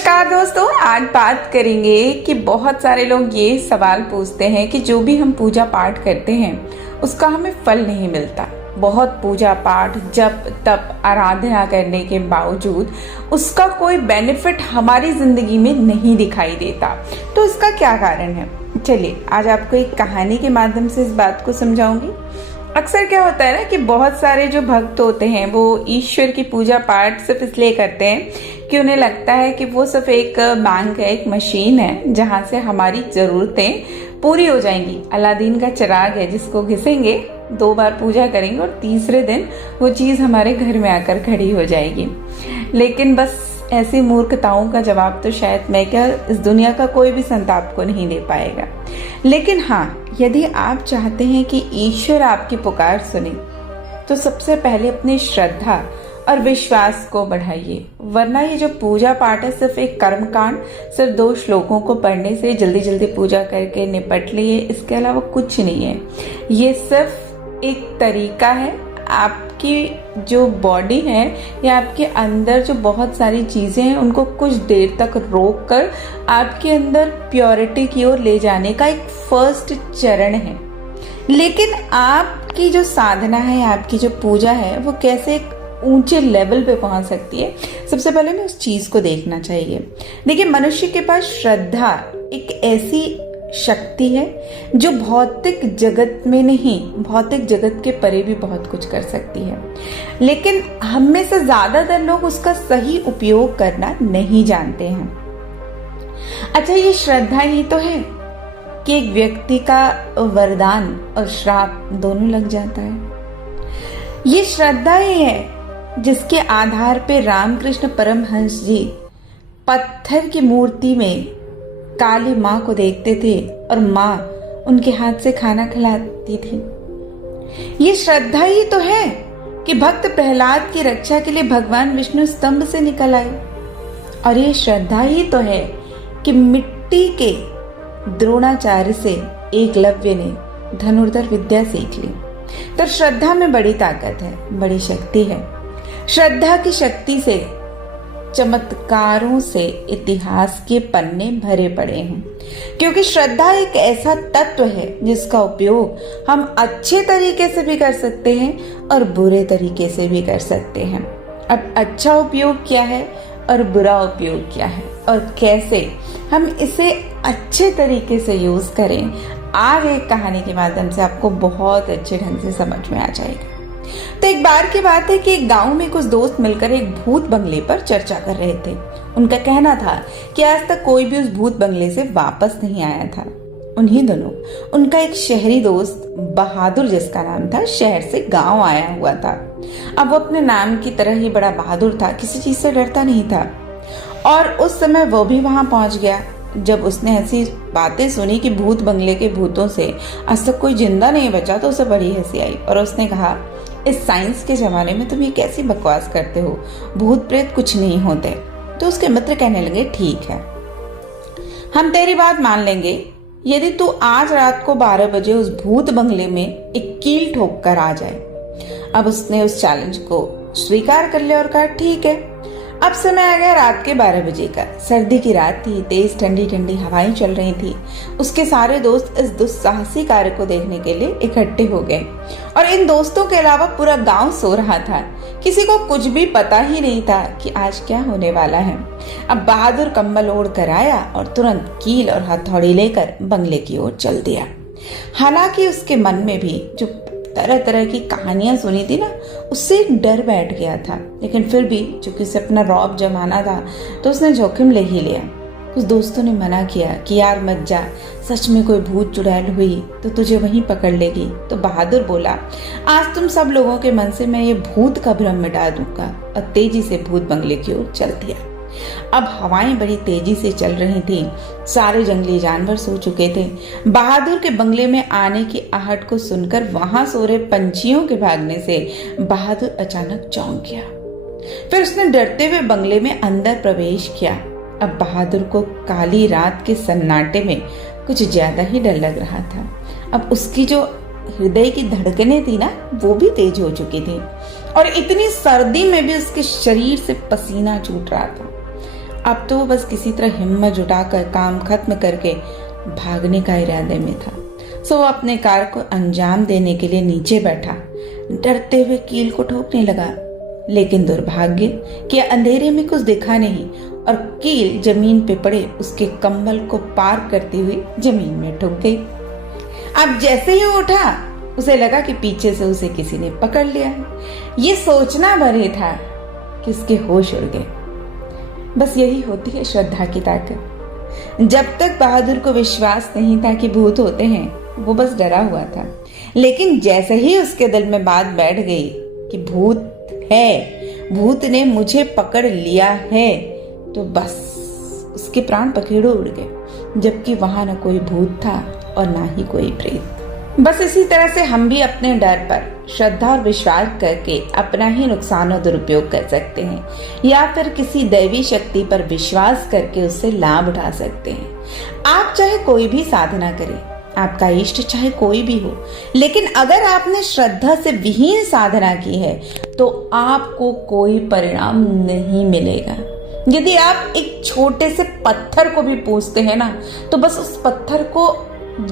नमस्कार दोस्तों, आज बात करेंगे कि बहुत सारे लोग ये सवाल पूछते हैं कि जो भी हम पूजा पाठ करते हैं उसका हमें फल नहीं मिलता। बहुत पूजा पाठ जप तप आराधना करने के बावजूद उसका कोई बेनिफिट हमारी जिंदगी में नहीं दिखाई देता। तो इसका क्या कारण है? चलिए आज आपको एक कहानी के माध्यम से इस बात को समझाऊंगी। अक्सर क्या होता है ना कि बहुत सारे जो भक्त होते हैं वो ईश्वर की पूजा पाठ सिर्फ इसलिए करते हैं कि उन्हें लगता है कि वो सिर्फ एक बैंक है, एक मशीन है जहां से हमारी जरूरतें पूरी हो जाएंगी। अलादीन का चिराग है जिसको घिसेंगे, 2 बार पूजा करेंगे और तीसरे दिन वो चीज हमारे घर में आकर खड़ी हो जाएगी। लेकिन बस ऐसी मूर्खताओं का जवाब तो शायद मैं क्या इस दुनिया का कोई भी संत आपको नहीं दे पाएगा। लेकिन हाँ, यदि आप चाहते हैं कि ईश्वर आपकी पुकार सुने तो सबसे पहले अपनी श्रद्धा और विश्वास को बढ़ाइए। वरना ये जो पूजा पाठ है सिर्फ एक कर्मकांड, सिर्फ 2 श्लोकों को पढ़ने से जल्दी जल्दी पूजा करके निपट लिए, इसके अलावा कुछ नहीं है। ये सिर्फ एक तरीका है आपकी जो बॉडी है या आपके अंदर जो बहुत सारी चीजें हैं उनको कुछ देर तक रोक कर आपके अंदर प्योरिटी की ओर ले जाने का एक फर्स्ट चरण है। लेकिन आपकी जो साधना है, आपकी जो पूजा है, वो कैसे एक ऊंचे लेवल पे पहुंच सकती है, सबसे पहले ना उस चीज को देखना चाहिए। देखिए, मनुष्य के पास श्रद्धा एक ऐसी शक्ति है जो भौतिक जगत में नहीं, भौतिक जगत के परे भी बहुत कुछ कर सकती है। लेकिन हम में से ज्यादातर लोग उसका सही उपयोग करना नहीं जानते हैं। अच्छा, ये श्रद्धा ही तो है कि एक व्यक्ति का वरदान और श्राप दोनों लग जाता है। ये श्रद्धा ही है जिसके आधार पे रामकृष्ण परमहंस जी पत्थर की मूर्ति में काली माँ को देखते थे और माँ उनके हाथ से खाना खिलाती थी। ये श्रद्धा ही तो है कि भक्त प्रहलाद की रक्षा के लिए भगवान विष्णु स्तंभ से निकल आए। और ये श्रद्धा ही तो है कि मिट्टी के द्रोणाचार्य से एकलव्य ने धनुर्धर विद्या सीख ली। तो श्रद्धा में बड़ी ताकत है, बड़ी शक्ति है। श्रद्धा की शक्ति से चमत्कारों से इतिहास के पन्ने भरे पड़े हैं, क्योंकि श्रद्धा एक ऐसा तत्व है जिसका उपयोग हम अच्छे तरीके से भी कर सकते हैं और बुरे तरीके से भी कर सकते हैं। अब अच्छा उपयोग क्या है और बुरा उपयोग क्या है और कैसे हम इसे अच्छे तरीके से यूज करें, आगे एक कहानी के माध्यम से आपको बहुत अच्छे ढंग से समझ में आ जाएगा। तो एक बार की बात है कि एक गांव में कुछ दोस्त मिलकर एक भूत बंगले पर चर्चा कर रहे थे। उनका कहना था कि आज तक कोई भी उस भूत बंगले से वापस नहीं आया था। उन्हीं दिनों उनका एक शहरी दोस्त बहादुर, जिसका नाम था, शहर से गांव आया हुआ था। अब वो अपने नाम की तरह ही बड़ा बहादुर था, किसी चीज से डरता नहीं था। और उस समय वो भी वहां पहुंच गया। जब उसने ऐसी बातें सुनी कि भूत बंगले के भूतों से आज तक कोई जिंदा नहीं बचा, तो उसे बड़ी हंसी आई और उसने कहा, इस साइंस के जमाने में तुम ये कैसी बकवास करते हो, भूत प्रेत कुछ नहीं होते। तो उसके मित्र कहने लगे, ठीक है, हम तेरी बात मान लेंगे यदि तू आज रात को 12 बजे उस भूत बंगले में एक कील ठोक कर आ जाए। अब उसने उस चैलेंज को स्वीकार कर लिया और कहा, ठीक है। अब समय आ गया रात के 12 बजे का। सर्दी की रात थी, तेज ठंडी ठंडी हवाएं चल रही थी। उसके सारे दोस्त इस दुस्साहसी कार्य को देखने के लिए इकट्ठे हो गए और इन दोस्तों के अलावा पूरा गांव सो रहा था। किसी को कुछ भी पता ही नहीं था कि आज क्या होने वाला है। अब बहादुर कंबल ओढ़ कर आया और तुरंत कील और हथौड़ी लेकर बंगले की ओर चल दिया। हालांकि उसके मन में भी जो तरह तरह की कहानियां सुनी थी ना, उससे डर बैठ गया था। लेकिन फिर भी चूंकि उसे अपना रौब जमाना था तो उसने जोखिम ले ही लिया। कुछ दोस्तों ने मना किया कि यार मत जा, सच में कोई भूत चुड़ैल हुई तो तुझे वहीं पकड़ लेगी। तो बहादुर बोला, आज तुम सब लोगों के मन से मैं ये भूत का भ्रम मिटा दूंगा, और तेजी से भूत बंगले की ओर चल दिया। अब हवाएं बड़ी तेजी से चल रही थी, सारे जंगली जानवर सो चुके थे। बहादुर के बंगले में आने की आहट को सुनकर वहां सो रहे पंछियों के भागने से बहादुर अचानक चौंक गया। फिर उसने डरते हुए बंगले में अंदर प्रवेश किया। अब बहादुर को काली रात के सन्नाटे में कुछ ज्यादा ही डर लग रहा था। अब उसकी जो हृदय की धड़कनें थी ना, वो भी तेज हो चुकी थी और इतनी सर्दी में भी उसके शरीर से पसीना छूट रहा था। अब तो वो बस किसी तरह हिम्मत जुटाकर काम खत्म करके भागने का इरादे में था। सो वो अपने कार को अंजाम देने के लिए नीचे बैठा, डरते हुए कील को ठोकने लगा। लेकिन दुर्भाग्य कि अंधेरे में कुछ दिखा नहीं और कील जमीन पे पड़े उसके कंबल को पार करती हुई जमीन में ठुक गई। अब जैसे ही उठा, उसे लगा कि पीछे से उसे किसी ने पकड़ लिया है। ये सोचना भर था कि उसके होश उड़ गए। बस यही होती है श्रद्धा की ताकत। जब तक बहादुर को विश्वास नहीं था कि भूत होते हैं, वो बस डरा हुआ था। लेकिन जैसे ही उसके दिल में बात बैठ गई कि भूत है, भूत ने मुझे पकड़ लिया है, तो बस उसके प्राण पखेड़ों उड़ गए। जबकि वहां न कोई भूत था और ना ही कोई प्रेत। बस इसी तरह से हम भी अपने डर पर श्रद्धा और विश्वास करके अपना ही नुकसान और दुरुपयोग कर सकते हैं, या फिर किसी दैवी शक्ति पर विश्वास करके उससे लाभ उठा सकते हैं। आप चाहे कोई भी साधना करें, आपका इष्ट चाहे कोई भी हो, लेकिन अगर आपने श्रद्धा से विहीन साधना की है तो आपको कोई परिणाम नहीं मिलेगा। यदि आप एक छोटे से पत्थर को भी पूजते हैं ना, तो बस उस पत्थर को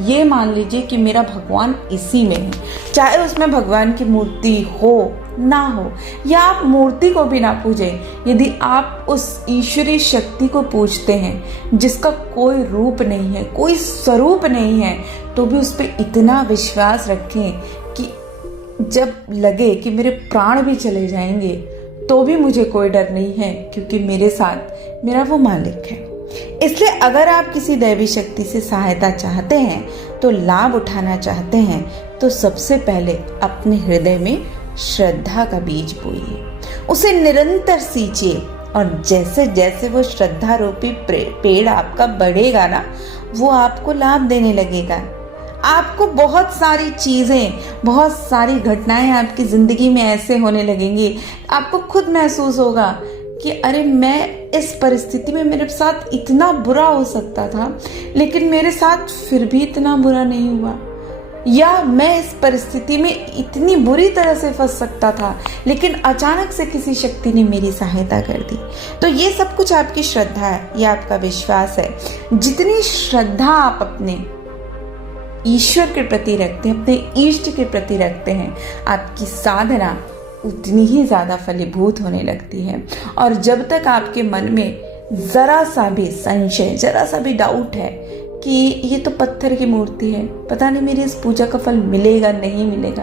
ये मान लीजिए कि मेरा भगवान इसी में है। चाहे उसमें भगवान की मूर्ति हो ना हो, या आप मूर्ति को भी ना पूजें, यदि आप उस ईश्वरीय शक्ति को पूजते हैं जिसका कोई रूप नहीं है, कोई स्वरूप नहीं है, तो भी उस पर इतना विश्वास रखें कि जब लगे कि मेरे प्राण भी चले जाएंगे तो भी मुझे कोई डर नहीं है, क्योंकि मेरे साथ मेरा वो मालिक है। इसलिए अगर आप किसी दैवी शक्ति से सहायता चाहते हैं, तो लाभ उठाना चाहते हैं, तो सबसे पहले अपने हृदय में श्रद्धा का बीज बोइए, उसे निरंतर सींचिए, और जैसे जैसे वो श्रद्धा रूपी पेड़ आपका बढ़ेगा ना, वो आपको लाभ देने लगेगा। आपको बहुत सारी चीजें, बहुत सारी घटनाएं आपकी जिंदगी में ऐसे होने लगेंगी, आपको खुद महसूस होगा कि अरे मैं इस परिस्थिति में, मेरे साथ इतना बुरा हो सकता था लेकिन मेरे साथ फिर भी इतना बुरा नहीं हुआ, या मैं इस परिस्थिति में इतनी बुरी तरह से फंस सकता था लेकिन अचानक से किसी शक्ति ने मेरी सहायता कर दी। तो ये सब कुछ आपकी श्रद्धा है, ये आपका विश्वास है। जितनी श्रद्धा आप अपने ईश्वर के प्रति रखते हैं, अपने इष्ट के प्रति रखते हैं, आपकी साधना उतनी ही ज्यादा फलीभूत होने लगती है। और जब तक आपके मन में जरा सा भी संशय, जरा सा भी डाउट है कि ये तो पत्थर की मूर्ति है, पता नहीं मेरी इस पूजा का फल मिलेगा नहीं मिलेगा,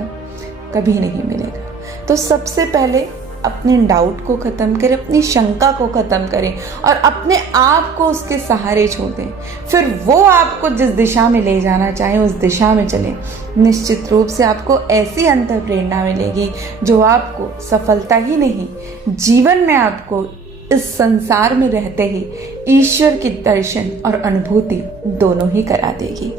कभी नहीं मिलेगा, तो सबसे पहले अपने डाउट को खत्म करें, अपनी शंका को खत्म करें और अपने आप को उसके सहारे छोड़ दें। फिर वो आपको जिस दिशा में ले जाना चाहे उस दिशा में चले। निश्चित रूप से आपको ऐसी अंतर प्रेरणा मिलेगी जो आपको सफलता ही नहीं, जीवन में आपको इस संसार में रहते ही ईश्वर की दर्शन और अनुभूति दोनों ही करा देगी।